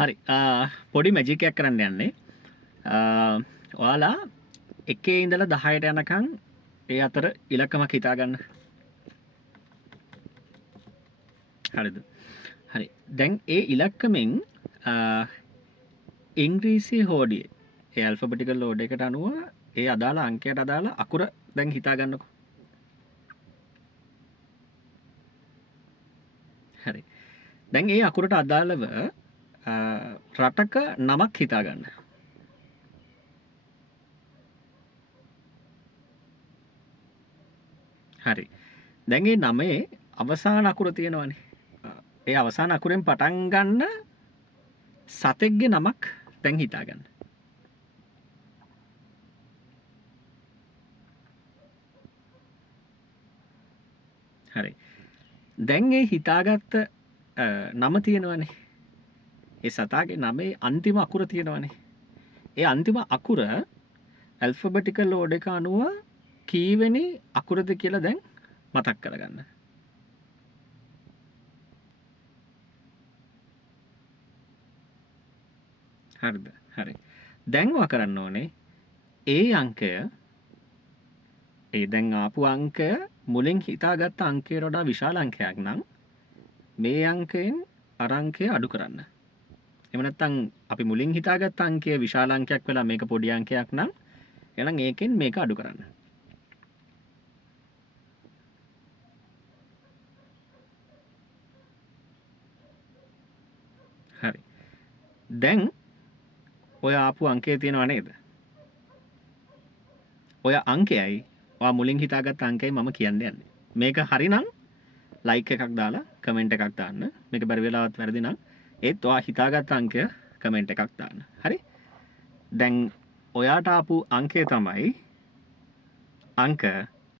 හරි පොඩි මැජික් එකක් කරන්න යන්නේ. ඔයාලා එකේ ඉඳලා 10ට යනකම් ඒ අතර ඉලක්කමක් හිතා ගන්න. හරිද? හරි. දැන් ඒ ඉලක්කමෙන් ඉංග්‍රීසි හෝඩියේ ඒ ඇල්ෆබෙටිකල් ඕඩර් එකට අනුව ඒ අදාළ අංකයට අදාළ අකුර දැන් හිතා ගන්නකො. හරි. දැන් ඒ අකුරට අදාළව රටක නමක් හිතා ගන්න. හරි. දැන් මේ නමේ අවසාන අකුර තියෙනවනේ. ඒ අවසාන අකුරෙන් පටන් ගන්න සතෙක්ගේ නමක් දැන් හිතා ගන්න. හරි. දැන් ඒ හිතාගත්ත නම තියෙනවනේ. ඒ සතාගේ නමේ අන්තිම අකුර තියෙනවනේ. ඒ අන්තිම අකුර ඇල්ෆබෙටිකල් ඕඩර් එක අනුව කීවෙනි අකුරද කියලා දැන් මතක් කරගන්න. හරිද? හරි. දැන් ඔයා කරන්න ඕනේ ඒ අංකය ඒ දැන් ආපු අංකය මුලින් හිතාගත්ත අංකයට වඩා විශාල අංකයක් නම් මේ අංකයෙන් අර අංකය අඩු කරන්න. එහෙම නැත්නම් අපි මුලින් හිතාගත්ත අංකය විශාල අංකයක් වෙලා මේක පොඩි අංකයක් නම් එහෙනම් ඒකෙන් මේක අඩු කරන්න. හරි. දැන් ඔය ආපු අංකය තියෙනව නේද? ඔය අංකයයි ඔයා මුලින් හිතාගත්ත අංකයයි මම කියන්න යන්නේ. මේක හරිනම් ලයික් එකක් දාලා කමෙන්ට් එකක් දාන්න. මේක බැරි වෙලාවත් වැරදි නම් ඒත් ඔයා හිතාගත්ත අංකය කමෙන්ට් එකක් දාන්න. හරි? දැන් ඔයාට ආපු අංකය තමයි අංක